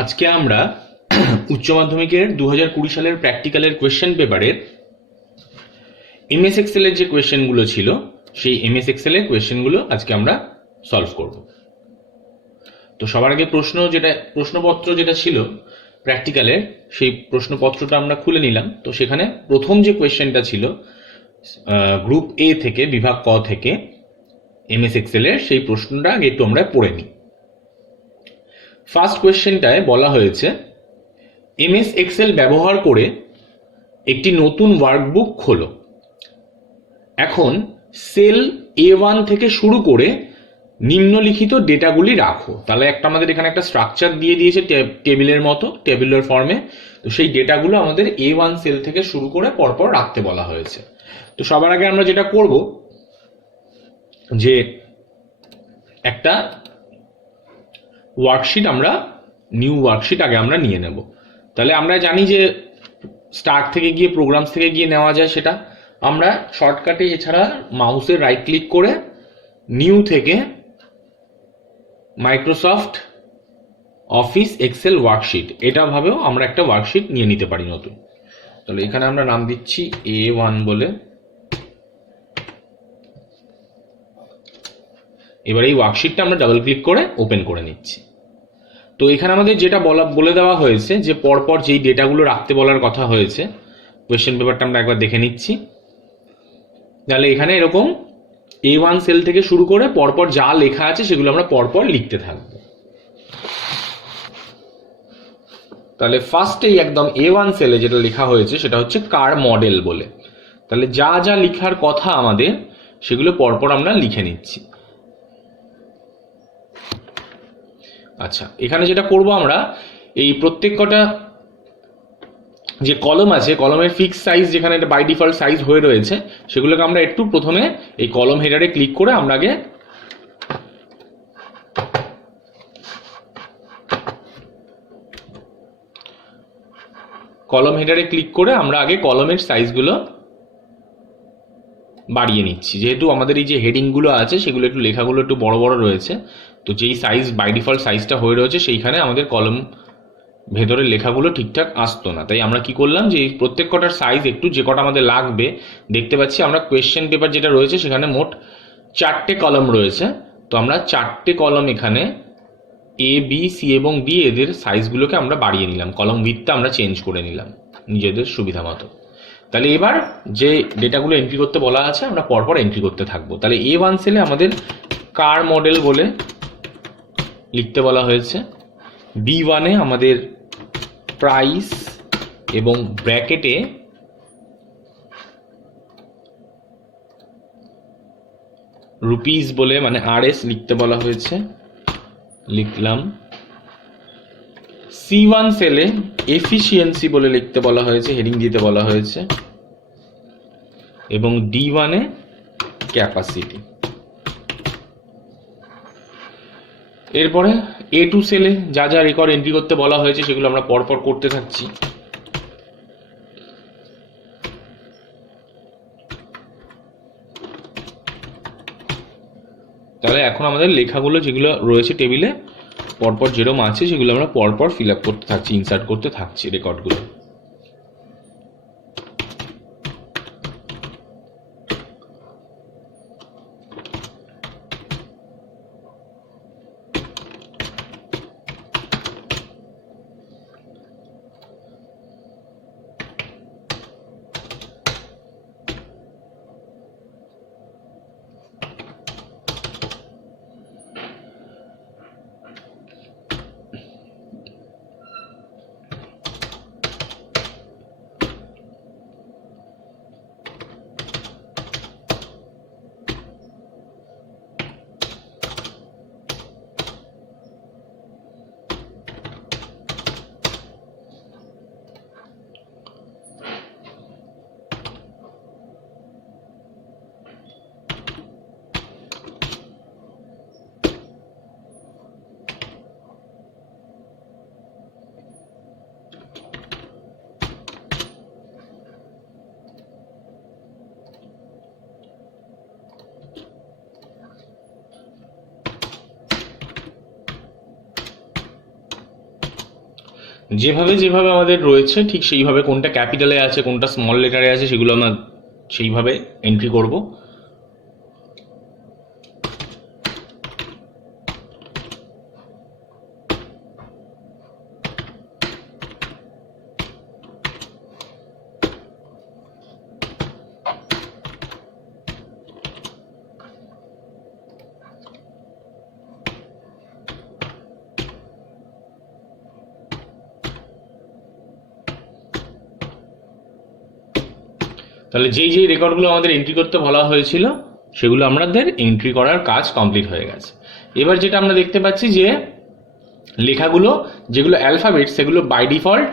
আজকে আমরা উচ্চ মাধ্যমিকের 2020 সালের প্র্যাকটিক্যালের কোয়েশ্চেন পেপারের এমএস এক্সেল এর যে কোয়েশ্চেনগুলো ছিল সেই এমএস এক্সেল এর কোয়েশ্চেনগুলো আজকে আমরা সলভ করব। তো সবার আগে প্রশ্নপত্র যেটা ছিল প্র্যাকটিক্যালের, সেই প্রশ্নপত্রটা আমরা খুলে নিলাম। তো সেখানে প্রথম যে কোয়েশ্চেনটা ছিল গ্রুপ এ থেকে, বিভাগ ক থেকে এমএস এক্সেল এর, সেই প্রশ্নটা আগে একটু আমরা পড়ে নিই। ফার্স্ট কোয়েশ্চেনটায় বলা হয়েছে এমএস এক্সেল ব্যবহার করে একটি নতুন ওয়ার্কবুক খোলো। এখন সেল A1 থেকে শুরু করে নিম্নলিখিত ডেটাগুলি রাখো। তাহলে আমাদের এখানে একটা স্ট্রাকচার দিয়ে দিয়েছে টেবিলের মতো, টেবিলের ফর্মে। তো সেই ডেটাগুলো আমাদের A1 সেল থেকে শুরু করে পরপর রাখতে বলা হয়েছে। তো সবার আগে আমরা যেটা করব, যে একটা ওয়ার্কশিট নিউ ওয়ার্কশিট আগে আমরা নিয়ে নেব। তাহলে আমরা জানি যে স্টার্ট থেকে গিয়ে, প্রোগ্রামস থেকে গিয়ে নেওয়া যায়। সেটা আমরা শর্টকাটে, এছাড়া মাউসের রাইট ক্লিক করে নিউ থেকে মাইক্রোসফট অফিস এক্সেল ওয়ার্কশিট, এটা ভাবেও আমরা একটা ওয়ার্কশিট নিয়ে নিতে পারি নতুন। তাহলে এখানে আমরা নাম দিচ্ছি A1 বলে। এবার এই ওয়ার্কশিটটা আমরা ডাবল ক্লিক করে ওপেন করে নিচ্ছি। তো এখানে আমাদের যেটা বলে দেওয়া হয়েছে, যে পরপর যেই ডেটাগুলো রাখতে বলার কথা হয়েছে, কোয়েশ্চেন পেপারটা আমরা একবার দেখে নিচ্ছি। তাহলে এখানে এরকম A1 সেল থেকে শুরু করে পরপর যা লেখা আছে সেগুলো আমরা পরপর লিখতে থাকব। তাহলে ফার্স্টেই একদম A1 সেলে যেটা লেখা হয়েছে সেটা হচ্ছে কার মডেল বলে। তাহলে যা যা লেখার কথা আমাদের, সেগুলো পরপর আমরা লিখে নিচ্ছি। আচ্ছা, এখানে যেটা করব, আমরা এই প্রত্যেক কটা যে কলম আছে, কলমের ফিক্স সাইজ যেখানে এটা বাই ডিফল্ট সাইজ হয়ে রয়েছে, সেগুলোকে আমরা একটু প্রথমে এই কলম হেডারে ক্লিক করে আমরা আগে কলমের সাইজগুলো বাড়িয়ে নিচ্ছি। যেহেতু আমাদের এই যে হেডিংগুলো আছে সেগুলো একটু, লেখাগুলো একটু বড় বড় রয়েছে, তো যেই সাইজ বাই ডিফল্ট সাইজটা হয়ে রয়েছে সেইখানে আমাদের কলম ভেতরের লেখাগুলো ঠিকঠাক আসতো না। তাই আমরা কি করলাম, যে এই প্রত্যেক কটার সাইজ একটু, যে কটা আমাদের লাগবে, দেখতে পাচ্ছি আমরা কোয়েশ্চেন পেপার যেটা রয়েছে সেখানে মোট 4টে কলম রয়েছে। তো আমরা 4টে কলম এখানে A, B, C এবং D এদের সাইজগুলোকে আমরা বাড়িয়ে নিলাম, কলম উইডথটা আমরা চেঞ্জ করে নিলাম নিজেদের সুবিধা মতো। তাহলে এবার যে ডেটাগুলো এন্ট্রি করতে বলা আছে আমরা পরপর এন্ট্রি করতে থাকবো। তাহলে A1 সেলে আমাদের কার মডেল বলে লিখতে বলা হয়েছে। B1-এ আমাদের প্রাইস এবং ব্র্যাকেটে রুপিস বলে, মানে RS লিখতে বলা হয়েছে, লিখলাম। C1 সেলে এফিসিয়েন্সি বলে লিখতে বলা হয়েছে, হেডিং দিতে বলা হয়েছে। এবং D1-এ ক্যাপাসিটি। এরপরে A2 সেলে যা যা রেকর্ড এন্ট্রি করতে বলা হয়েছে সেগুলো আমরা পরপর করতে থাকছি। তাহলে এখন আমাদের লেখাগুলো যেগুলো রয়েছে টেবিলে পরপর যেরকম আছে সেগুলো আমরা পরপর ফিল আপ করতে থাকছি, ইনসার্ট করতে থাকছি রেকর্ডগুলো। যেভাবে যেভাবে আমাদের রয়েছে ঠিক সেইভাবে কোনটা ক্যাপিটালে আছে কোনটা স্মল লেটারে আছে সেগুলো আমরা সেইভাবে এন্ট্রি করব। তাহলে যেই যেই রেকর্ডগুলো আমাদের এন্ট্রি করতে বলা হয়েছিল সেগুলো আমাদের এন্ট্রি করার কাজ কমপ্লিট হয়ে গেছে। এবার যেটা আমরা দেখতে পাচ্ছি যে লেখাগুলো যেগুলো অ্যালফাবেট সেগুলো বাই ডিফল্ট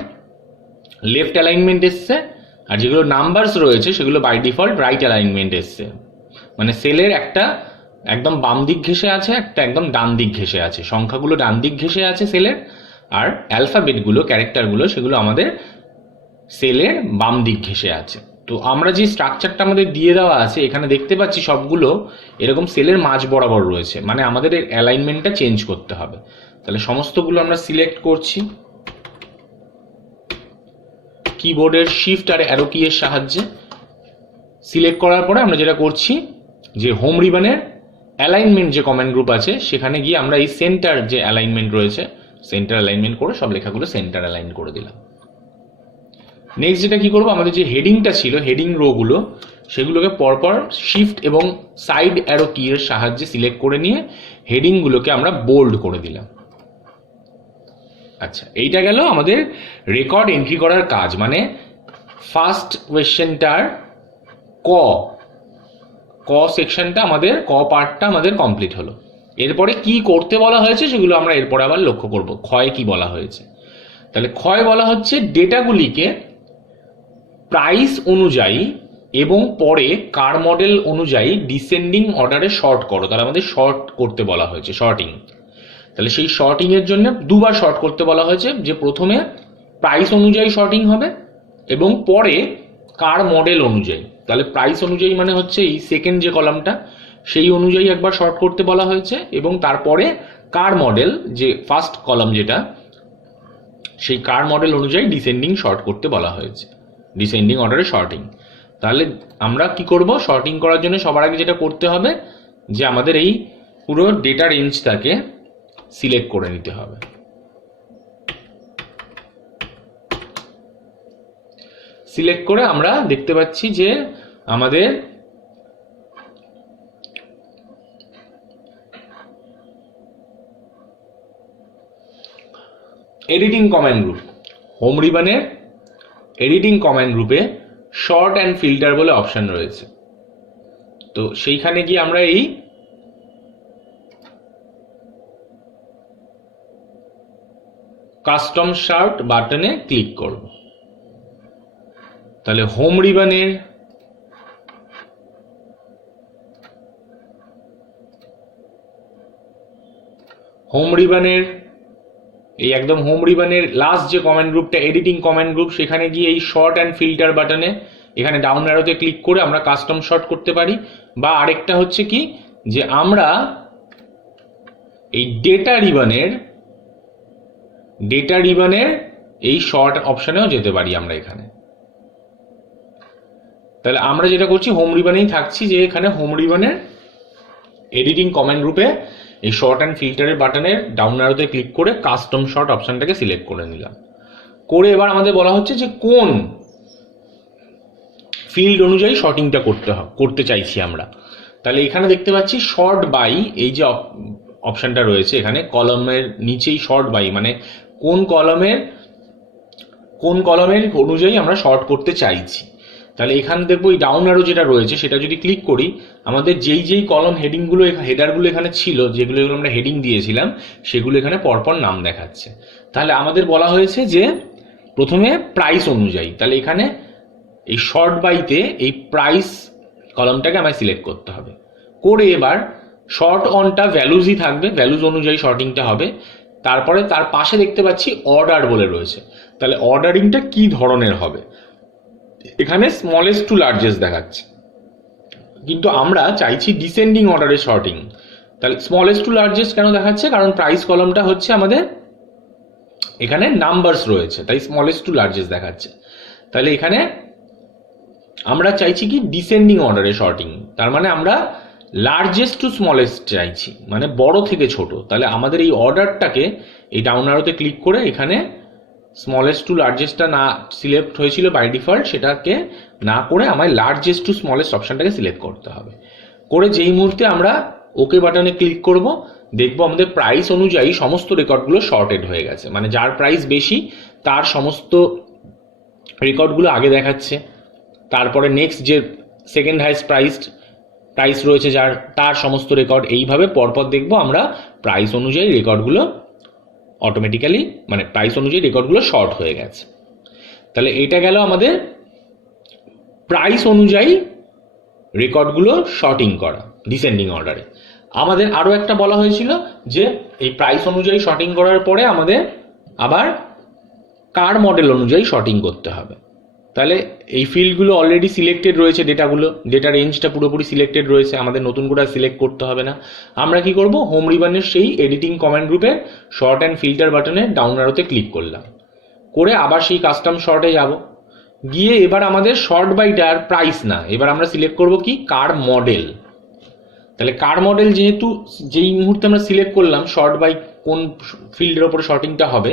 লেফট অ্যালাইনমেন্ট এসছে, আর যেগুলো নাম্বারস রয়েছে সেগুলো বাই ডিফল্ট রাইট অ্যালাইনমেন্ট এসছে। মানে সেলের একটা একদম বাম দিক ঘেঁষে আছে, একটা একদম ডান দিক ঘেঁষে আছে, সংখ্যাগুলো ডান দিক ঘেঁষে আছে সেলের, আর অ্যালফাবেটগুলো ক্যারেক্টারগুলো সেগুলো আমাদের সেলের বাম দিক ঘেঁষে আছে। তো আমরা যে স্ট্রাকচারটা আমাদের দিয়ে দেওয়া আছে এখানে দেখতে পাচ্ছি সবগুলো এরকম সেলের মাঝ বরাবর রয়েছে, মানে আমাদের এর অ্যালাইনমেন্টটা চেঞ্জ করতে হবে। তাহলে সমস্তগুলো আমরা সিলেক্ট করছি কিবোর্ডের শিফট আর অ্যারো কি এর সাহায্যে। সিলেক্ট করার পরে আমরা যেটা করছি যে হোম রিবনের অ্যালাইনমেন্ট যে কমেন্ট গ্রুপ আছে সেখানে গিয়ে আমরা এই সেন্টার যে অ্যালাইনমেন্ট রয়েছে সেন্টার অ্যালাইনমেন্ট করে সব লেখাগুলো সেন্টার অ্যালাইন করে দিলাম। নেক্সট যেটা কি করব, আমাদের যে হেডিংটা ছিল হেডিং রোগুলো সেগুলোকে পরপর শিফট এবং সাইড অ্যারো কি এর সাহায্যে সিলেক্ট করে নিয়ে হেডিংগুলোকে আমরা বোল্ড করে দিলাম। আচ্ছা, এইটা গেল আমাদের রেকর্ড এন্ট্রি করার কাজ। মানে ফার্স্ট কোয়েশ্চেনটার ক ক সেকশনটা আমাদের ক পার্টটা আমাদের কমপ্লিট হলো। এরপরে কি করতে বলা হয়েছে সেগুলো আমরা এরপরে আবার লক্ষ্য করব। ক্ষয় কি বলা হয়েছে, তাহলে ক্ষয় বলা হচ্ছে ডেটাগুলিকে প্রাইস অনুযায়ী এবং পরে কার মডেল অনুযায়ী ডিসেন্ডিং অর্ডারে শর্ট করো। তাহলে আমাদের শর্ট করতে বলা হয়েছে, শর্টিং। তাহলে সেই শর্টিং এর জন্য দুবার শর্ট করতে বলা হয়েছে, যে প্রথমে প্রাইস অনুযায়ী শর্টিং হবে এবং পরে কার মডেল অনুযায়ী। তাহলে প্রাইস অনুযায়ী মানে হচ্ছে এই সেকেন্ড যে কলামটা সেই অনুযায়ী একবার শর্ট করতে বলা হয়েছে, এবং তারপরে কার মডেল যে ফার্স্ট কলাম যেটা সেই কার মডেল অনুযায়ী ডিসেন্ডিং শর্ট করতে বলা হয়েছে, ডিসেন্ডিং অর্ডারে শর্টিং। তাহলে আমরা কি করব, শর্টিং করার জন্য সবার আগে যেটা করতে হবে যে আমাদের এই পুরো ডেটা রেঞ্জটাকে সিলেক্ট করে নিতে হবে। সিলেক্ট করে আমরা দেখতে পাচ্ছি যে আমাদের এডিটিং কমেন্ট গ্রুপ, হোম রিবনের এডিটিং কমেন্ট গ্রুপে শর্ট অ্যান্ড ফিল্টার বলে অপশন রয়েছে। তো সেইখানে গিয়ে আমরা এই কাস্টম শর্ট বাটনে ক্লিক করব। তাহলে হোম রিবনের এই একদম হোম রিবনের লাস্ট যে কমেন্ট গ্রুপটা এডিটিং কমেন্ট গ্রুপ, সেখানে গিয়ে এই শর্ট অ্যান্ড ফিল্টার বাটনে এখানে ডাউন অ্যারোতে ক্লিক করে আমরা কাস্টম শর্ট করতে পারি। বা আরেকটা হচ্ছে কি যে আমরা এই ডেটা রিবনের এই শর্ট অপশনেও যেতে পারি আমরা এখানে। তাহলে আমরা যেটা করছি হোম রিবনেই থাকছি, যে এখানে হোম রিবনের এডিটিং কমেন্ট গ্রুপে এই শর্ট অ্যান্ড ফিল্টারের বাটনের ডাউন অ্যারোতে ক্লিক করে কাস্টম শর্ট অপশনটাকে সিলেক্ট করে নিলাম। করে এবার আমাদের বলা হচ্ছে যে কোন ফিল্ড অনুযায়ী শর্টিংটা করতে চাইছি আমরা। তাহলে এখানে দেখতে পাচ্ছি শর্ট বাই, এই যে অপশনটা রয়েছে এখানে কলমের নিচেই শর্ট বাই, মানে কোন কলমের অনুযায়ী আমরা শর্ট করতে চাইছি। তাহলে এখানে দেখবো এই ডাউন অ্যারো যেটা রয়েছে সেটা যদি ক্লিক করি আমাদের যেই কলম হেডিংগুলো হেডারগুলো এখানে ছিল, যেগুলো আমরা হেডিং দিয়েছিলাম সেগুলো এখানে পরপর নাম দেখাচ্ছে। তাহলে আমাদের বলা হয়েছে যে প্রথমে প্রাইস অনুযায়ী, তাহলে এখানে এই শর্ট বাইতে এই প্রাইস কলমটাকে আমায় সিলেক্ট করতে হবে। করে এবার শর্ট অনটা ভ্যালুজই থাকবে, ভ্যালুজ অনুযায়ী শর্টিংটা হবে। তারপরে তার পাশে দেখতে পাচ্ছি অর্ডার বলে রয়েছে, তাহলে অর্ডারিংটা কি ধরনের হবে, এখানে স্মলেস্ট টু লার্জেস্ট দেখাচ্ছে, কিন্তু আমরা চাইছি ডিসেন্ডিং অর্ডারে শর্টিং। তাহলে স্মলেস্ট টু লার্জেস্ট কেন দেখাচ্ছে, কারণ প্রাইস কলমটা হচ্ছে আমাদের এখানে নাম্বারস রয়েছে, তাই স্মলেস্ট টু লার্জেস্ট দেখাচ্ছে। তাহলে এখানে আমরা চাইছি কি ডিসেন্ডিং অর্ডারে শর্টিং, তার মানে আমরা লার্জেস্ট টু স্মলেস্ট চাইছি, মানে বড় থেকে ছোট। তাহলে আমাদের এই অর্ডারটাকে এই ডাউন অ্যারোতে ক্লিক করে এখানে স্মলেস্ট টু লার্জেস্টটা না সিলেক্ট হয়েছিল বাই ডিফল্ট, সেটাকে না করে আমায় লার্জেস্ট টু স্মলেস্ট অপশনটাকে সিলেক্ট করতে হবে। করে যেই মুহূর্তে আমরা ওকে বাটনে ক্লিক করব, দেখবো আমাদের প্রাইস অনুযায়ী সমস্ত রেকর্ডগুলো শর্টেড হয়ে গেছে, মানে যার প্রাইস বেশি তার সমস্ত রেকর্ডগুলো আগে দেখাচ্ছে, তারপরে নেক্সট যে সেকেন্ড হাইস্ট প্রাইস রয়েছে যার, তার সমস্ত রেকর্ড, এইভাবে পরপর দেখবো আমরা প্রাইস অনুযায়ী রেকর্ডগুলো অটোমেটিক্যালি, মানে প্রাইস অনুযায়ী রেকর্ডগুলো শর্ট হয়ে গেছে। তাহলে এটা গেল আমাদের প্রাইস অনুযায়ী রেকর্ডগুলো শর্টিং করা ডিসেন্ডিং অর্ডারে। আমাদের আরও একটা বলা হয়েছিল যে এই প্রাইস অনুযায়ী শর্টিং করার পরে আমাদের আবার কার মডেল অনুযায়ী শর্টিং করতে হবে। তাহলে এই ফিল্ডগুলো অলরেডি সিলেক্টেড রয়েছে, ডেটা রেঞ্জটা পুরোপুরি সিলেক্টেড রয়েছে, আমাদের নতুন করে সিলেক্ট করতে হবে না। আমরা কি করব, হোম রিবনের সেই এডিটিং কমেন্ট গ্রুপে শর্ট অ্যান্ড ফিল্টার বাটনে ডাউন অ্যারোতে ক্লিক করলাম, করে আবার সেই কাস্টম শর্টে যাব, গিয়ে এবার আমাদের শর্ট বাইটার প্রাইস না, এবার আমরা সিলেক্ট করব কি কার মডেল। তাহলে কার মডেল যেহেতু যেই মুহূর্তে আমরা সিলেক্ট করলাম শর্ট বাই কোন ফিল্ডের ওপরে শর্টিংটা হবে,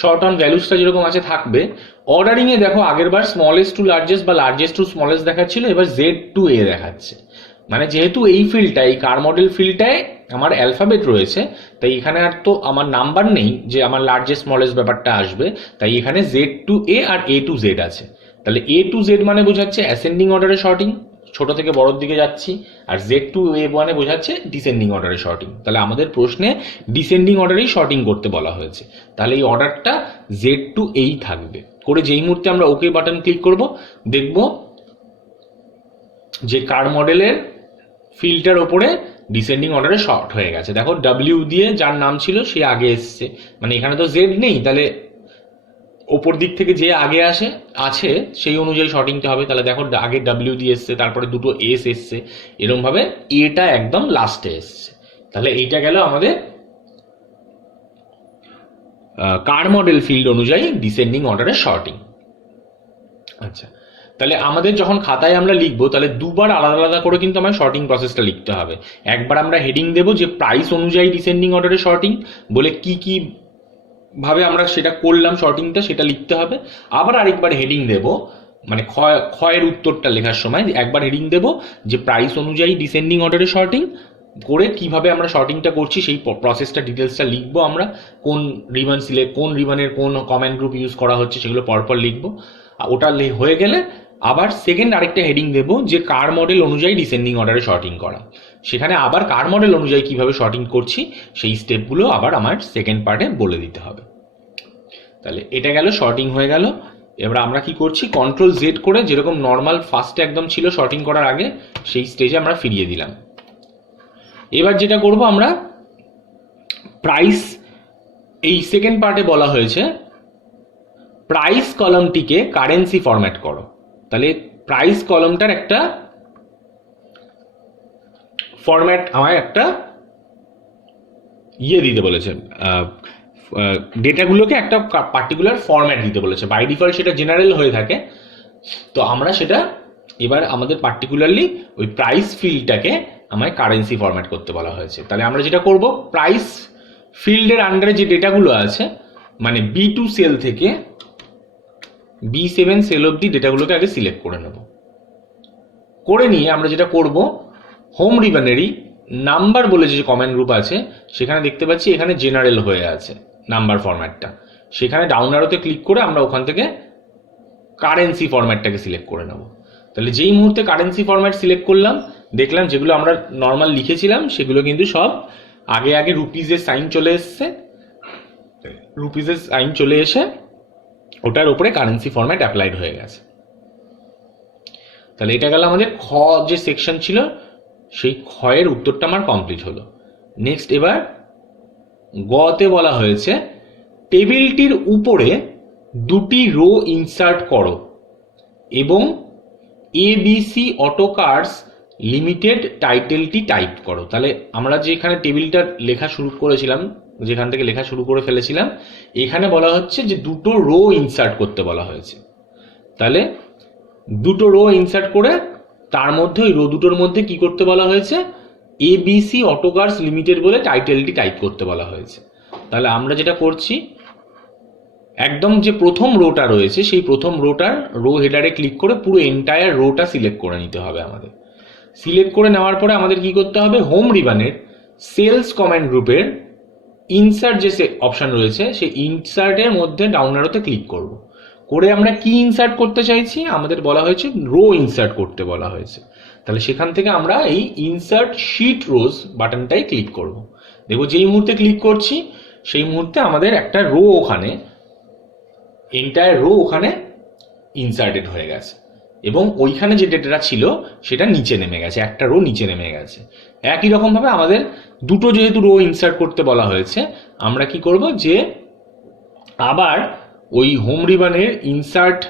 শর্ট অন ভ্যালুসটা যেরকম আছে থাকবে। অর্ডারিংয়ে দেখো আগেরবার স্মলেস্ট টু লার্জেস্ট বা লার্জেস্ট টু স্মলেস্ট দেখাচ্ছিল, এবার জেড টু এ দেখাচ্ছে। মানে যেহেতু এই ফিল্ডটায়, এই কার মডেল ফিল্ডটায় আমার অ্যালফাবেট রয়েছে, তাই এখানে আর তো আমার নাম্বার নেই যে আমার লার্জেস্ট স্মলেস্ট ব্যাপারটা আসবে, তাই এখানে Z two A R A to Z আছে। তাহলে এ টু জেড মানে বোঝাচ্ছে অ্যাসেন্ডিং অর্ডারে শর্টিং, ছোট থেকে বড়র দিকে যাচ্ছি, আর জেড টু এ ওয়ানে বোঝাচ্ছে ডিসেন্ডিং অর্ডারে শর্টিং। তাহলে আমাদের প্রশ্নে ডিসেন্ডিং অর্ডারেই শর্টিং করতে বলা হয়েছে, তাহলে এই অর্ডারটা জেড টু এই থাকবে। করে যেই মুহূর্তে আমরা ওকে বাটন ক্লিক করব, দেখব যে কার মডেলের ফিল্ডটার ওপরে ডিসেন্ডিং অর্ডারে শর্ট হয়ে গেছে। দেখো ডাব্লিউ দিয়ে যার নাম ছিল সে আগে এসছে, মানে এখানে তো জেড নেই, তাহলে ওপর দিক থেকে যে আগে আছে সেই অনুযায়ী শর্টিংটা হবে। তাহলে দেখো আগে ডাব্লিউ দিয়ে এসছে, তারপরে দুটো এস এসছে, এরকমভাবে এটা একদম লাস্টে এসছে। তাহলে এইটা গেল আমাদের কার মডেল ফিল্ড অনুযায়ী ডিসেন্ডিং অর্ডারে শর্টিং। আচ্ছা, তাহলে আমাদের যখন খাতায় আমরা লিখবো, তাহলে দুবার আলাদা আলাদা করে কিন্তু আমার শর্টিং প্রসেসটা লিখতে হবে। একবার আমরা হেডিং দেবো যে প্রাইস অনুযায়ী ডিসেন্ডিং অর্ডারে শর্টিং বলে কি কি ভাবে আমরা সেটা করলাম শর্টিংটা, সেটা লিখতে হবে। আবার আরেকবার হেডিং দেব, মানে ক্ষয়ের উত্তরটা লেখার সময় একবার হেডিং দেব যে প্রাইস অনুযায়ী ডিসেন্ডিং অর্ডারে শর্টিং করে কিভাবে আমরা শর্টিংটা করছি সেই প্রসেসটা ডিটেলসটা লিখবো। আমরা কোন রিবন কোন রিবনের কোন কমেন্ট গ্রুপ ইউজ করা হচ্ছে সেগুলো পরপর লিখবো। ওটা হয়ে গেলে আবার সেকেন্ড আরেকটা হেডিং দেব যে কার মডেল অনুযায়ী ডিসেন্ডিং অর্ডারে শর্টিং করা, সেখানে আবার কার মডেল অনুযায়ী কিভাবে শর্টিং করছি সেই স্টেপগুলো আবার আমার সেকেন্ড পার্টে বলে দিতে হবে। তাহলে এটা গেল, শর্টিং হয়ে গেল। এবার আমরা কি করছি, কন্ট্রোল জেড করে যেরকম নর্মাল ফার্স্টে একদম ছিল শর্টিং করার আগে সেই স্টেজে আমরা ফিরিয়ে দিলাম। এবার যেটা করব আমরা প্রাইস, এই সেকেন্ড পার্টে বলা হয়েছে প্রাইস কলামটিকে কারেন্সি ফরম্যাট করো। তাহলে প্রাইস কলামটার একটা ফরম্যাট, আমায় একটা দিতে বলেছে, ডেটাগুলোকে একটা পার্টিকুলার ফরম্যাট দিতে বলেছে। বাই ডিফল্ট সেটা জেনারেল হয়ে থাকে, তো আমরা সেটা এবার আমাদের পার্টিকুলারলি ওই প্রাইস ফিল্ডটাকে আমায় কারেন্সি ফরম্যাট করতে বলা হয়েছে। তাহলে আমরা যেটা করব, প্রাইস ফিল্ডের আন্ডারে যে ডেটাগুলো আছে, মানে B2 সেল থেকে B7 সেল অবধি ডেটাগুলোকে আগে সিলেক্ট করে নেব। করে নিয়ে আমরা যেটা করব, হোম রিবনেরই নাম্বার বলে যে কমেন্ট গ্রুপ আছে সেখানে দেখতে পাচ্ছি এখানে জেনারেল হয়ে আছে নাম্বার ফরম্যাটটা, সেখানে ডাউন অ্যারোতে ক্লিক করে আমরা ওখান থেকে কারেন্সি ফরম্যাটটাকে সিলেক্ট করে নেব। তাহলে যেই মুহূর্তে কারেন্সি ফরম্যাট সিলেক্ট করলাম, দেখলাম যেগুলো আমরা নর্মাল লিখেছিলাম সেগুলো কিন্তু সব আগে আগে রুপিজের সাইন চলে এসছে, রুপিজের সাইন চলে এসে ওটার উপরে কারেন্সি ফরম্যাট অ্যাপ্লাইড হয়ে গেছে। তাহলে এটা গেল আমাদের খ যে সেকশন ছিল, সেই ক্ষয়ের উত্তরটা আমার কমপ্লিট হলো। নেক্সট এবার গতে বলা হয়েছে টেবিলটির উপরে দুটি রো ইনসার্ট করো এবং ABC অটো কার্স লিমিটেড টাইটেলটি টাইপ করো। তাহলে আমরা যে এখানে টেবিলটা লেখা শুরু করেছিলাম যেখান থেকে লেখা শুরু করে ফেলেছিলাম, এখানে বলা হচ্ছে যে দুটো রো ইনসার্ট করতে বলা হয়েছে। তাহলে দুটো রো ইনসার্ট করে তার মধ্যে ওই রো দুটোর মধ্যে কি করতে বলা হয়েছে, এবিসি অটো কার্স লিমিটেড বলে টাইটেলটি টাইপ করতে বলা হয়েছে। তাহলে আমরা যেটা করছি, একদম যে প্রথম রোটা রয়েছে সেই প্রথম রোটার রো হেডারে ক্লিক করে পুরো এন্টায়ার রোটা সিলেক্ট করে নিতে হবে আমাদের। সিলেক্ট করে নেওয়ার পরে আমাদের কি করতে হবে, হোম রিবানের সেলস কমেন্ট গ্রুপের ইনসার্ট যে অপশন রয়েছে সেই ইনসার্টের মধ্যে ডাউন অ্যারোতে ক্লিক করব। করে আমরা কি ইনসার্ট করতে চাইছি, আমাদের বলা হয়েছে রো ইনসার্ট করতে বলা হয়েছে। তাহলে সেখান থেকে আমরা এই ইনসার্ট শিট রোজ বাটনটাই ক্লিক করব। দেখো যেই মুহূর্তে ক্লিক করছি সেই মুহূর্তে আমাদের একটা রো ওখানে, এন্টায়ার রো ওখানে ইনসার্টেড হয়ে গেছে এবং ওইখানে যে ডেটাটা ছিল সেটা নিচে নেমে গেছে, একটা রো নিচে নেমে গেছে। একই রকমভাবে আমাদের দুটো যেহেতু রো ইনসার্ট করতে বলা হয়েছে, আমরা কি করব যে আবার ওই হোম রিবানের ইনসার্ট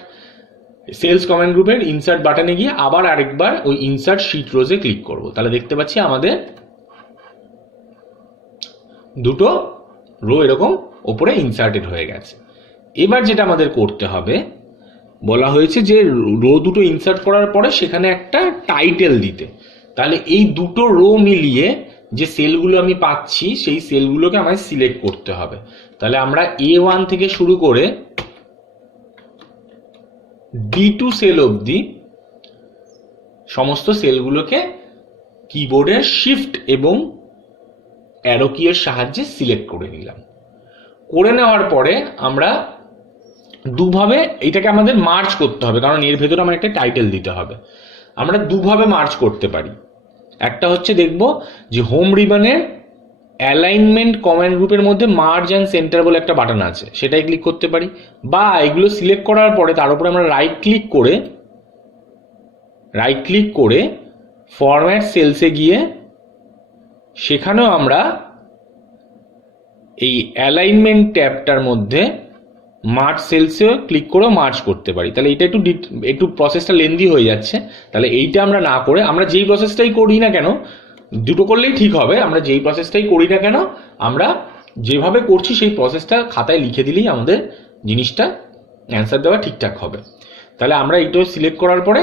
সেলস কমেন্ট গ্রুপের ইনসার্ট বাটনে গিয়ে আবার আরেকবার ওই ইনসার্ট শিট রোজে ক্লিক করব। তাহলে দেখতে পাচ্ছি আমাদের দুটো রো এরকম ওপরে ইনসার্টেড হয়ে গেছে। এবার যেটা আমাদের করতে হবে, বলা হয়েছে যে রো দুটো ইনসার্ট করার পরে সেখানে একটা টাইটেল দিতে। তাহলে এই দুটো রো মিলিয়ে যে সেলগুলো আমি পাচ্ছি সেই সেলগুলোকে আমায় সিলেক্ট করতে হবে। তাহলে আমরা A1 থেকে শুরু করে D2 সেল অবধি সমস্ত সেলগুলোকে কিবোর্ডের শিফট এবং অ্যারো কি এর সাহায্যে সিলেক্ট করে নিলাম। করে নেওয়ার পরে আমরা দুভাবে এটাকে আমাদের মার্জ করতে হবে, কারণ এর ভেতরে আমার একটা টাইটেল দিতে হবে। আমরা দুভাবে মার্জ করতে পারি। একটা হচ্ছে দেখব যে হোম রিবানের অ্যালাইনমেন্ট কমেন্ট গ্রুপের মধ্যে মার্জ অ্যান্ড সেন্টার বলে একটা বাটন আছে, সেটাই ক্লিক করতে পারি। বা এগুলো সিলেক্ট করার পরে তার উপরে আমরা রাইট ক্লিক করে ফরম্যাট সেলসে গিয়ে সেখানেও আমরা এই অ্যালাইনমেন্ট ট্যাবটার মধ্যে মার্জ সেলসে ক্লিক করে মার্জ করতে পারি। তাহলে এটা একটু প্রসেসটা লেন্দি হয়ে যাচ্ছে। তাহলে এইটা আমরা না করে আমরা যেই প্রসেসটাই করি না কেন, দুটো করলেই ঠিক হবে, আমরা যেই প্রসেসটাই করি না কেন আমরা যেভাবে করছি সেই প্রসেসটা খাতায় লিখে দিলেই আমাদের জিনিসটা অ্যান্সার দেওয়া ঠিকঠাক হবে। তাহলে আমরা এইটা সিলেক্ট করার পরে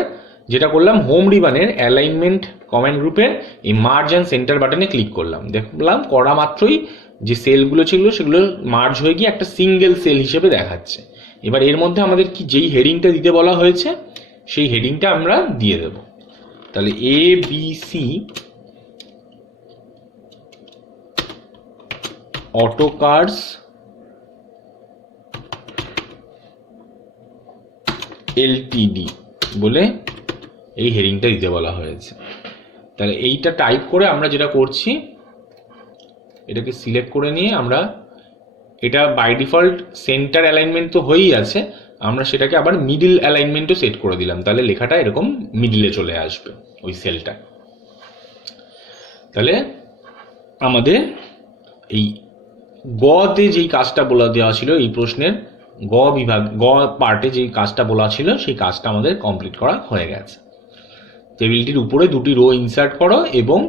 যেটা করলাম, হোম রিবানের অ্যালাইনমেন্ট কমেন্ট গ্রুপের এই মার্জ অ্যান্ড সেন্টার বাটনে ক্লিক করলাম। দেখলাম করা মাত্রই যে সেলগুলো ছিল সেগুলো মার্জ হয়ে গিয়ে একটা সিঙ্গেল সেল হিসেবে দেখাচ্ছে। এবার এর মধ্যে আমাদের কি যেই হেডিংটা দিতে বলা হয়েছে সেই হেডিংটা আমরা দিয়ে দেব। তাহলে ABC অটো কার্স LTD বলে এই হেডিংটা দিতে বলা হয়েছে। তাহলে এইটা টাইপ করে আমরা যেটা করছি, এটাকে সিলেক্ট করে নিয়ে আমরা, এটা বাই ডিফল্ট সেন্টার অ্যালাইনমেন্ট তো হয়েই আছে, আমরা সেটাকে আবার মিডল অ্যালাইনমেন্টও সেট করে দিলাম। তাহলে লেখাটা এরকম মিডলে চলে আসবে ওই সেলটা। তাহলে আমাদের এই গতে যেই কাজটা বলা দেওয়া ছিল, এই প্রশ্নের গ পার্টে যেই কাজটা বলা ছিল সেই কাজটা আমাদের কমপ্লিট করা হয়ে গেছে। টেবিলটির উপরে দুটি রো ইনসার্ট করো এবং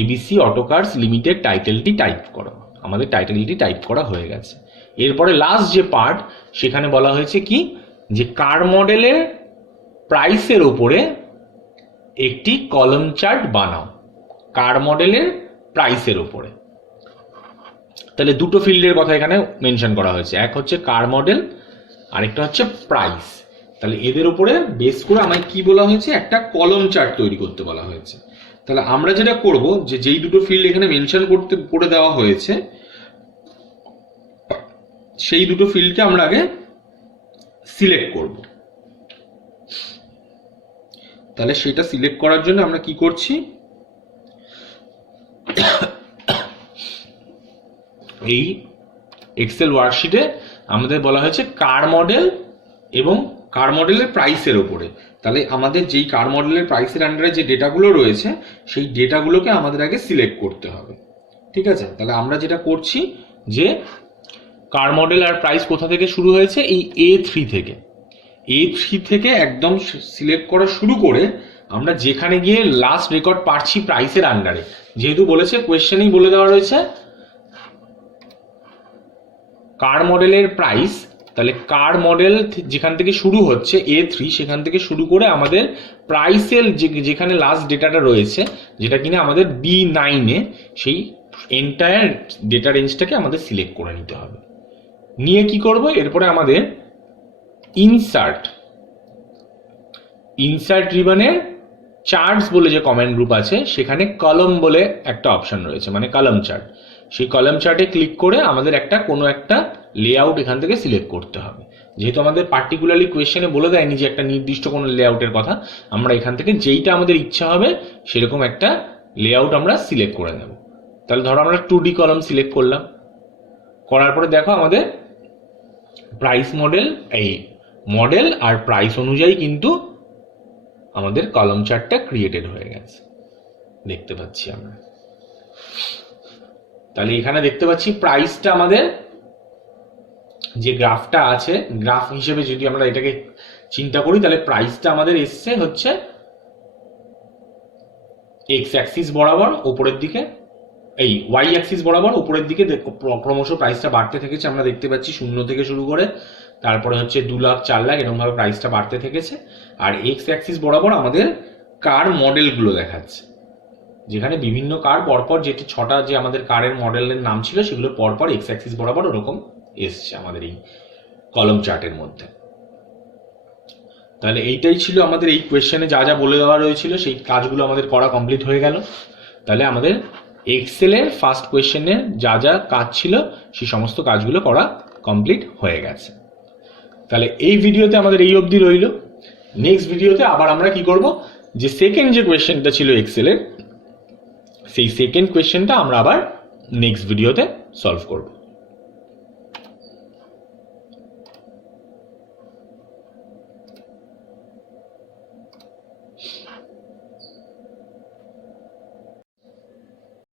ABC অটো কার্স লিমিটেড টাইটেলটি টাইপ করো। আমাদের টাইটেলটি টাইপ করা হয়ে গেছে। এরপরে লাস্ট যে পার্ট, সেখানে বলা হয়েছে কি যে কার মডেলের প্রাইসের উপরে একটি কলাম চার্ট বানাও। কার মডেলের প্রাইসের উপরে, তাহলে দুটো ফিল্ডের কথা এখানে মেনশন করা হয়েছে, এক হচ্ছে কার মডেল, আরেকটা হচ্ছে প্রাইস। তাহলে এদের উপরে বেস করে আমায় কি বলা হয়েছে, একটা কলাম চার্ট তৈরি করতে বলা হয়েছে। তাহলে আমরা যেটা করব, যে যেই দুটো ফিল্ড এখানে মেনশন করে দেওয়া হয়েছে সেই দুটো ফিল্ডকে আমরা আগে সিলেক্ট করব। তাহলে সেটা সিলেক্ট করার জন্য আমরা কি করছি, এই এক্সেল ওয়ার্কশিটে আমাদের বলা হয়েছে কার মডেল এবং কার মডেলের প্রাইসের উপরে। তাহলে আমাদের যেই কার মডেলের প্রাইসের আন্ডারে যে ডেটাগুলো রয়েছে সেই ডেটাগুলোকে আমাদের আগে সিলেক্ট করতে হবে। ঠিক আছে, তাহলে আমরা যেটা করছি যে কার মডেল আর প্রাইস কোথা থেকে শুরু হয়েছে, এই A3 থেকে। A3 থেকে একদম সিলেক্ট করা শুরু করে আমরা যেখানে গিয়ে লাস্ট রেকর্ড পাচ্ছি প্রাইসের আন্ডারে, যেহেতু বলেছে কোয়েশ্চেনেই বলে দেওয়া রয়েছে কার মডেলের প্রাইস, তাহলে কার মডেল যেখান থেকে শুরু হচ্ছে A3, সেখান থেকে শুরু করে আমাদের প্রাইসের যেখানে লাস্ট ডেটাটা রয়েছে, যেটা কিনা আমাদের B9-এ, সেই এন্টায়ার ডেটা রেঞ্জটাকে আমাদের সিলেক্ট করে নিতে হবে। নিয়ে কি করব, এরপরে আমাদের ইনসার্ট রিবনের চার্টস বলে যে কমেন্ট গ্রুপ আছে, সেখানে কলম বলে একটা অপশন রয়েছে, মানে কলম চার্ট। সেই কলম চার্টে ক্লিক করে আমাদের কোনো একটা লেআউট এখান থেকে সিলেক্ট করতে হবে। যেহেতু আমাদের পার্টিকুলারলি কোয়েশ্চেনে বলে দেয়নি যে একটা নির্দিষ্ট কোনো লেআউটের কথা, আমরা এখান থেকে যেইটা আমাদের ইচ্ছা হবে সেরকম একটা লেআউট আমরা সিলেক্ট করে নেব। তাহলে ধরো আমরা 2D কলম সিলেক্ট করলাম, করার পরে দেখো আমাদের প্রাইস মডেল আর প্রাইস অনুযায়ী কিন্তু আমাদের কলম চার্টটা ক্রিয়েটেড হয়ে গেছে, দেখতে পাচ্ছি আমরা। তাহলে এখানে দেখতে পাচ্ছি প্রাইসটা আমাদের যে গ্রাফটা আছে, গ্রাফ হিসেবে যদি আমরা এটাকে চিন্তা করি, তাহলে প্রাইসটা আমাদের এসছে হচ্ছে এক্স অ্যাক্সিস বরাবর উপরের দিকে, এই ওয়াই অ্যাক্সিস বরাবর উপরের দিকে ক্রমশ প্রাইসটা বাড়তে থেকেছে। আমরা দেখতে পাচ্ছি 0 থেকে শুরু করে তারপরে হচ্ছে 2 লাখ 4 লাখ এরকম ভাবে প্রাইসটা বাড়তে থেকেছে। আর এক্স অ্যাক্সিস বরাবর আমাদের কার মডেলগুলো দেখাচ্ছে, যেখানে বিভিন্ন কার পরপর, যেটি 6টা যে আমাদের কারের মডেলের নাম ছিল, সেগুলো পরপর এক্স অ্যাক্সিস বরাবর ওরকম এসছে আমাদের এই কলম চার্টের মধ্যে। তাহলে এইটাই ছিল আমাদের এই কোয়েশ্চেনে যা যা বলে দেওয়া রয়েছিল, সেই কাজগুলো আমাদের করা কমপ্লিট হয়ে গেল। তাহলে আমাদের এক্সেলের ফার্স্ট কোয়েশ্চেনে যা যা কাজ ছিল সেই সমস্ত কাজগুলো করা কমপ্লিট হয়ে গেছে। তাহলে এই ভিডিওতে আমাদের এই অবধি রইল। নেক্সট ভিডিওতে আবার আমরা কি করব, যে সেকেন্ড যে কোয়েশ্চেনটা ছিল এক্সেলের, সেই সেকেন্ড কোয়েশ্চেনটা আমরা আবার নেক্সট ভিডিওতে সলভ করব।